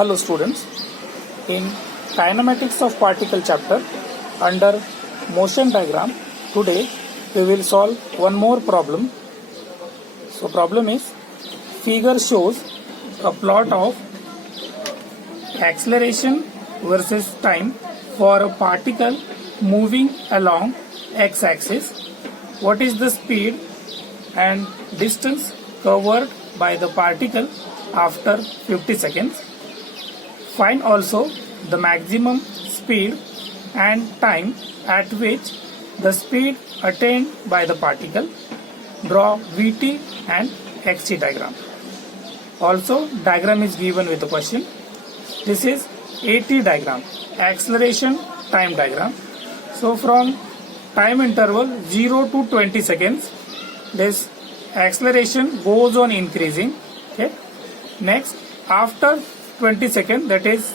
Hello students, in kinematics of particle chapter under motion diagram, today we will solve one more problem. So problem is, figure shows a plot of acceleration versus time for a particle moving along x-axis. What is the speed and distance covered by the particle after 50 seconds? Find also the maximum speed and time at which the speed attained by the particle. Draw Vt and xt diagram. Also, diagram is given with the question. This is AT diagram, acceleration time diagram. So from time interval 0 to 20 seconds, this acceleration goes on increasing. Okay. Next, after 20 seconds, that is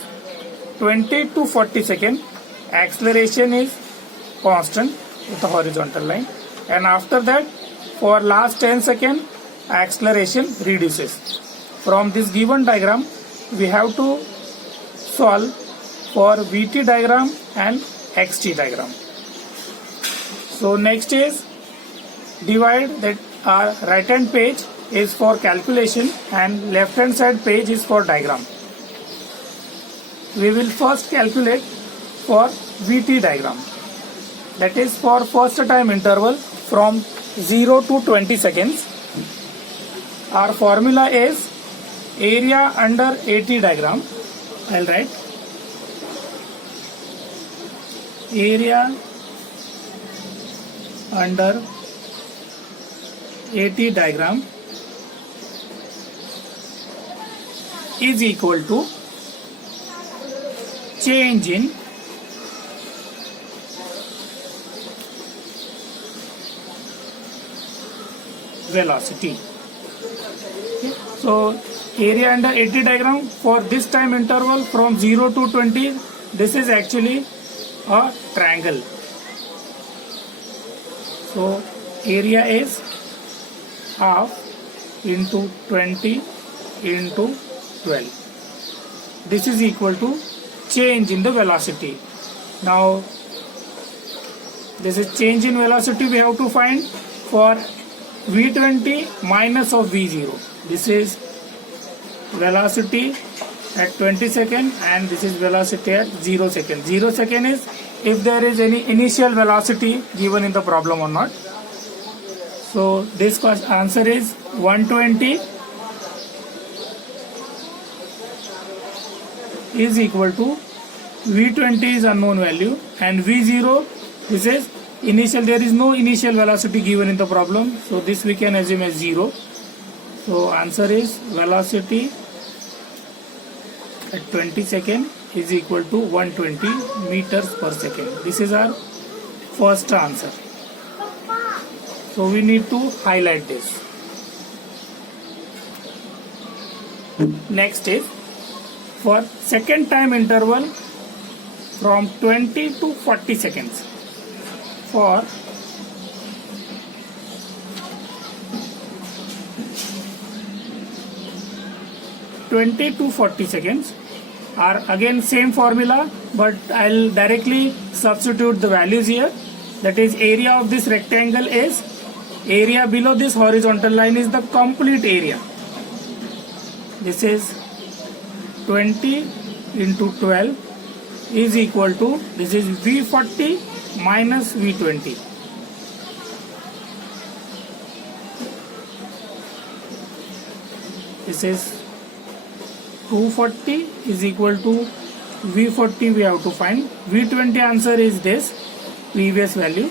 20 to 40 seconds, acceleration is constant with the horizontal line, and after that for last 10 seconds acceleration reduces. From this given diagram we have to solve for Vt diagram and xt diagram. So next is divide that our right hand page is for calculation and left hand side page is for diagram. We will first calculate for Vt diagram, that is for first time interval from 0 to 20 seconds. Our formula is area under AT diagram. I'll write area under AT diagram is equal to change in velocity. Okay. So area under AT diagram for this time interval from 0 to 20, this is actually a triangle. So area is half into 20 into 12. This is equal to change in the velocity. Now this is change in velocity we have to find for V20 minus of V0. This is velocity at 20 seconds and this is velocity at 0 seconds. 0 second is if there is any initial velocity given in the problem or not. So this answer is 120 is equal to V20 is unknown value and V0, this is initial, there is no initial velocity given in the problem, so this we can assume as 0. So answer is velocity at 20 seconds is equal to 120 meters per second. This is our first answer. So we need to highlight this. Next is for second time interval from 20 to 40 seconds. For to 40 seconds are again same formula, but I'll directly substitute the values here. That is, area of this rectangle is area below this horizontal line is the complete area. This is 20 into 12 is equal to, this is V40 minus V20. This is 240 is equal to V40 we have to find. V20 answer is this, previous value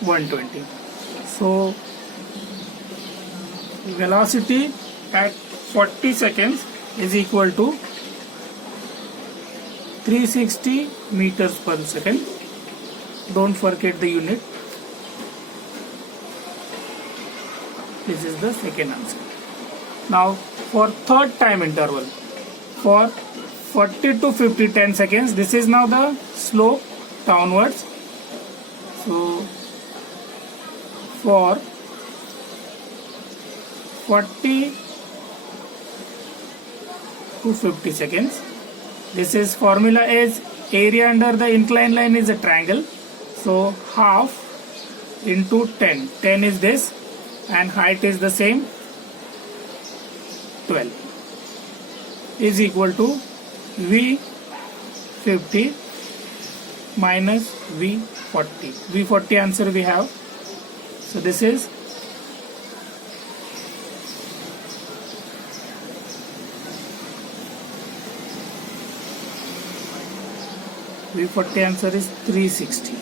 120. So velocity at 40 seconds is equal to 360 meters per second. Don't forget the unit. This is the second answer. Now for third time interval for 40 to 50 10 seconds, this is now the slope downwards. So for 40 to 50 seconds. This is formula is area under the inclined line is a triangle. So half into 10. 10 is this and height is the same 12 is equal to V50 minus V40. V40 answer we have. So this is V40 answer is 360.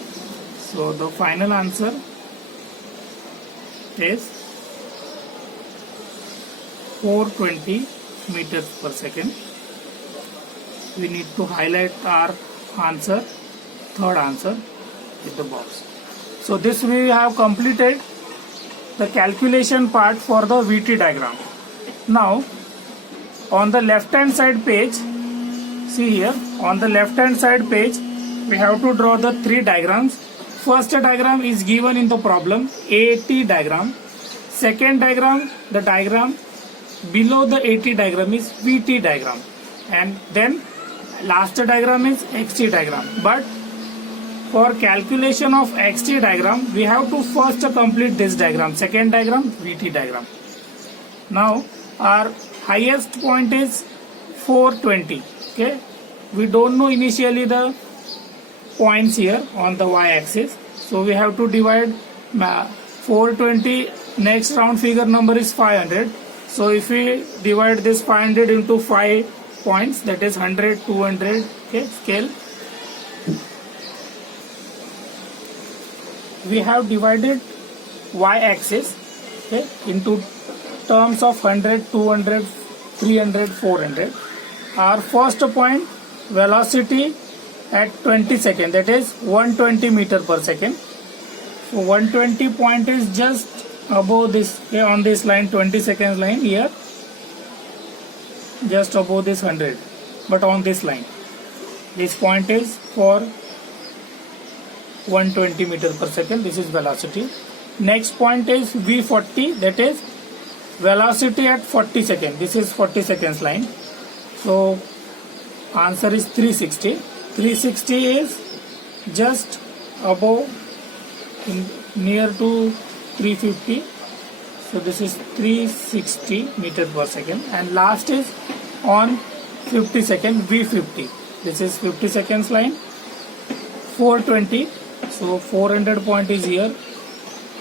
So the final answer is 420 meters per second. We need to highlight our answer, third answer with the box. So this we have completed the calculation part for the VT diagram. Now on the left hand side page, see here on the left hand side page we have to draw the three diagrams. First diagram is given in the problem, AT diagram. Second diagram, the diagram below the AT diagram is VT diagram, and then last diagram is XT diagram. But for calculation of XT diagram we have to first complete this diagram, second diagram VT diagram. Now our highest point is 420. Okay, we don't know initially the points here on the y-axis, so we have to divide 420. Next round figure number is 500. So if we divide this 500 into 5 points, that is 100, 200. Okay, scale. We have divided y-axis, okay, into terms of 100, 200, 300, 400. Our first point, velocity at 20 seconds, that is 120 meter per second. So 120 point is just above this, okay, on this line, 20 seconds line here, just above this 100, but on this line this point is for 120 meter per second. This is velocity. Next point is V40, that is velocity at 40 seconds. This is 40 seconds line. So answer is 360. 360 is just above, near to 350. So this is 360 meter per second, and last is on 50 second V50. This is 50 seconds line, 420. So 400 point is here,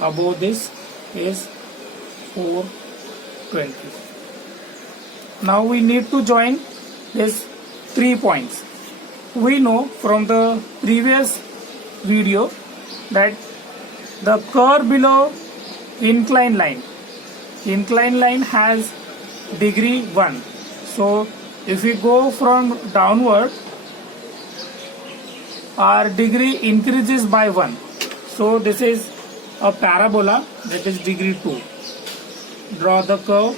above this is 420. Now we need to join this 3 points. We know from the previous video that the curve below inclined line has degree 1. So if we go from downward, our degree increases by 1. So this is a parabola, that is degree 2. Draw the curve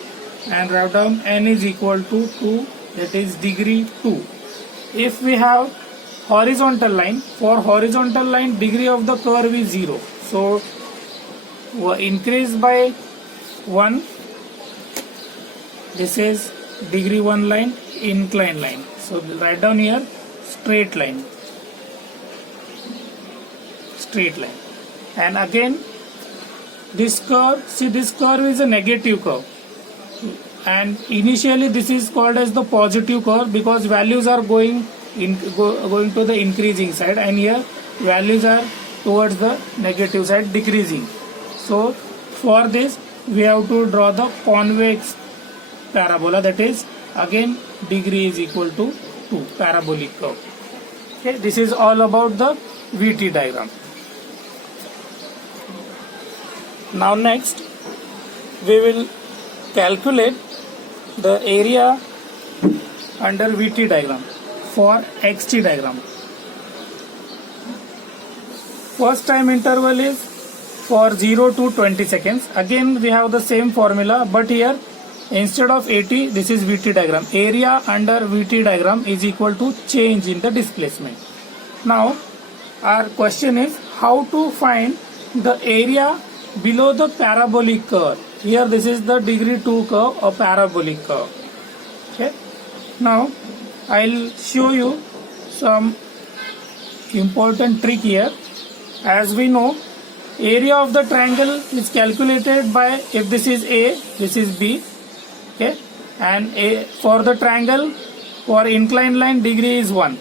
and write down n is equal to 2, that is degree 2. If we have horizontal line, for horizontal line degree of the curve is 0. So increase by 1. This is degree 1 line, inclined line. So write down here straight line. And again this curve, see this curve is a negative curve, and initially this is called as the positive curve because values are going to the increasing side, and here values are towards the negative side, decreasing. So for this we have to draw the convex parabola, that is again degree is equal to 2, parabolic curve. Okay, this is all about the VT diagram. Now next we will calculate the area under VT diagram for XT diagram. First time interval is for 0 to 20 seconds. Again we have the same formula, but here instead of AT, this is VT diagram. Area under VT diagram is equal to change in the displacement. Now our question is how to find the area below the parabolic curve. Here this is the degree 2 curve, a parabolic curve. Okay. Now I'll show you some important trick here. As we know, area of the triangle is calculated by, if this is A, this is B, okay, and for the triangle, for inclined line, degree is 1.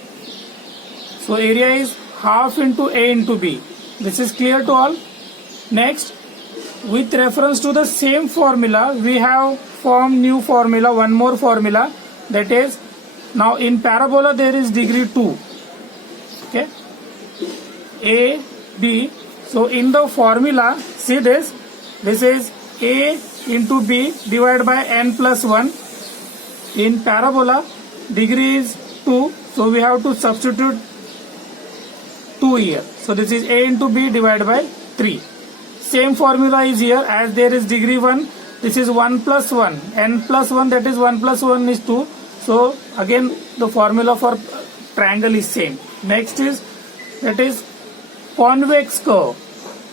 So area is half into A into B. This is clear to all. Next, with reference to the same formula, we have formed new formula, one more formula, that is, now in parabola there is degree 2, okay, A, B. So in the formula, see this is A into B divided by n plus 1. In parabola, degree is 2, so we have to substitute 2 here. So this is A into B divided by 3. Same formula is here, as there is degree 1, this is 1 plus 1, n plus 1, that is 1 plus 1 is 2. So again the formula for triangle is same. Next is, that is convex curve.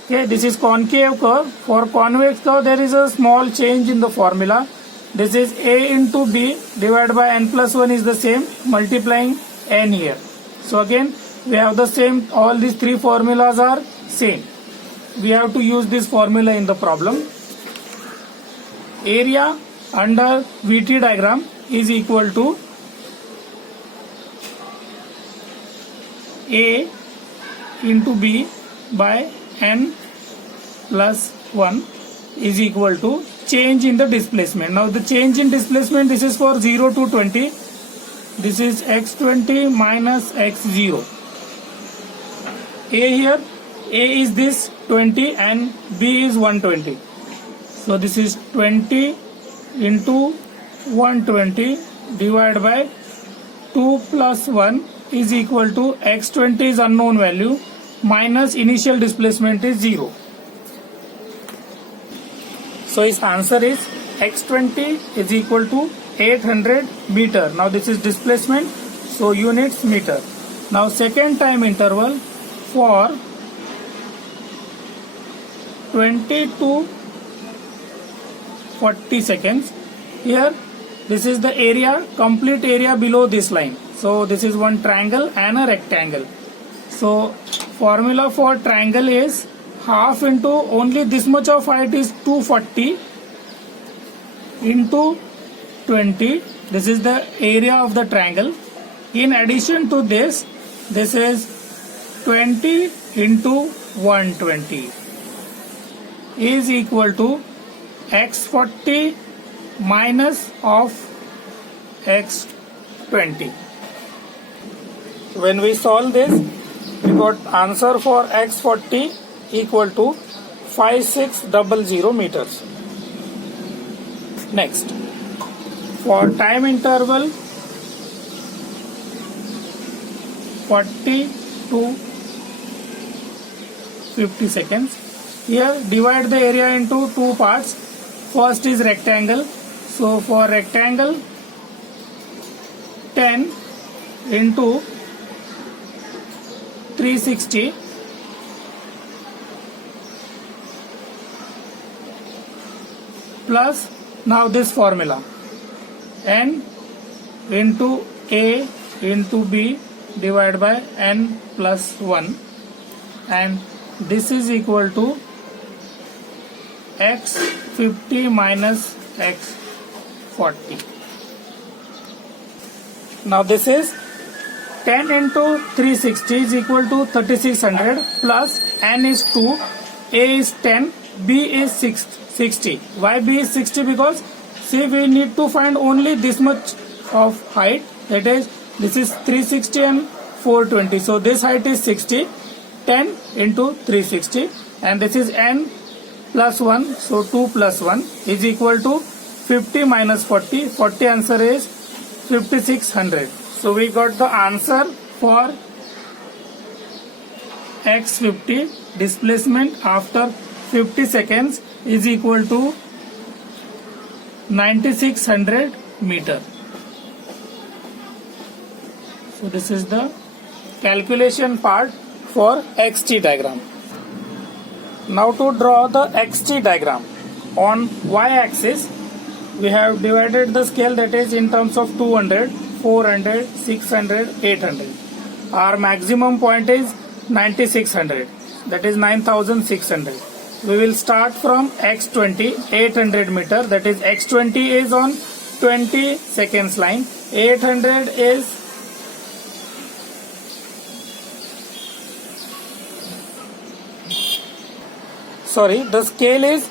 Okay, this is concave curve. For convex curve there is a small change in the formula. This is A into B divided by n plus 1 is the same, multiplying n here. So again we have the same, all these three formulas are same. We have to use this formula in the problem. Area under VT diagram is equal to A into B by n plus 1 is equal to change in the displacement. Now the change in displacement, this is for 0 to 20. This is x20 minus x0. A here, A is this 20 and B is 120. So this is 20 into 120 divided by 2 plus 1 is equal to x20 is unknown value minus initial displacement is 0. So his answer is x20 is equal to 800 meter. Now this is displacement, so units meter. Now second time interval for 20 to 40 seconds. Here this is the area, complete area below this line. So this is one triangle and a rectangle. So formula for triangle is half into, only this much of height is 240 into 20. This is the area of the triangle. In addition to this, this is 20 into 120 is equal to x40 minus of x20. When we solve this, we got answer for x40 equal to 5600 meters. Next, for time interval 40 to 50 seconds. Here divide the area into two parts. First is rectangle. So for rectangle, 10 into 360 plus, now this formula, n into A into B divided by n plus 1, and this is equal to x50 minus x40. Now this is 10 into 360 is equal to 3600 plus n is 2, A is 10, B is 60. Why B is 60? Because see, we need to find only this much of height, that is, this is 360 and 420. So this height is 60, 10 into 360, and this is n plus 1, so 2 plus 1 is equal to 50 minus 40. 40 answer is 5600. So we got the answer for x50, displacement after 50 seconds is equal to 9600 meter. So this is the calculation part for xt diagram. Now to draw the xt diagram, on y axis we have divided the scale, that is in terms of 200. 400, 600, 800. Our maximum point is 9600, that is 9600. We will start from x20, 800 meter, that is x20 is on 20 seconds line, 800 is the scale is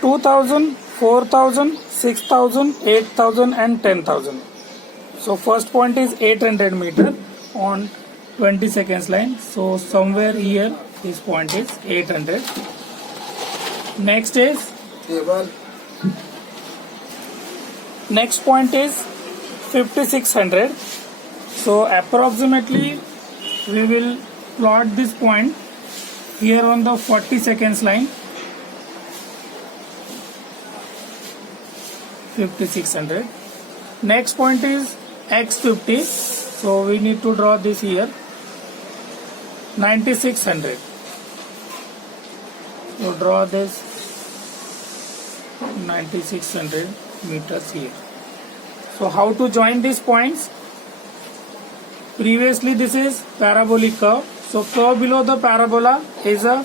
2000, 4000, 6000, 8000 and 10,000. So first point is 800 meter on 20 seconds line. So somewhere here this point is 800. Next point is 5600. So approximately we will plot this point here on the 40 seconds line. 5600. Next point is x50. So we need to draw this here. 9600. So draw this 9600 meters here. So how to join these points? Previously this is parabolic curve. So curve below the parabola is a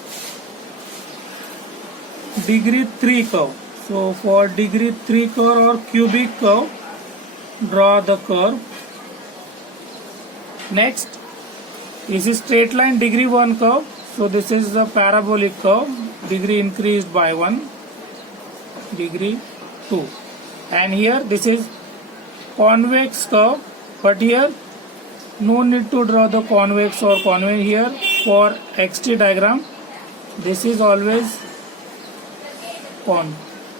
degree 3 curve. So for degree 3 curve or cubic curve, draw the curve. Next, this is straight line degree 1 curve. So this is the parabolic curve, degree increased by 1, degree 2. And here this is convex curve, but here no need to draw the convex or convex here. For XT diagram, this is always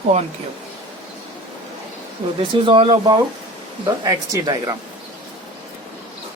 concave. So this is all about the XT diagram.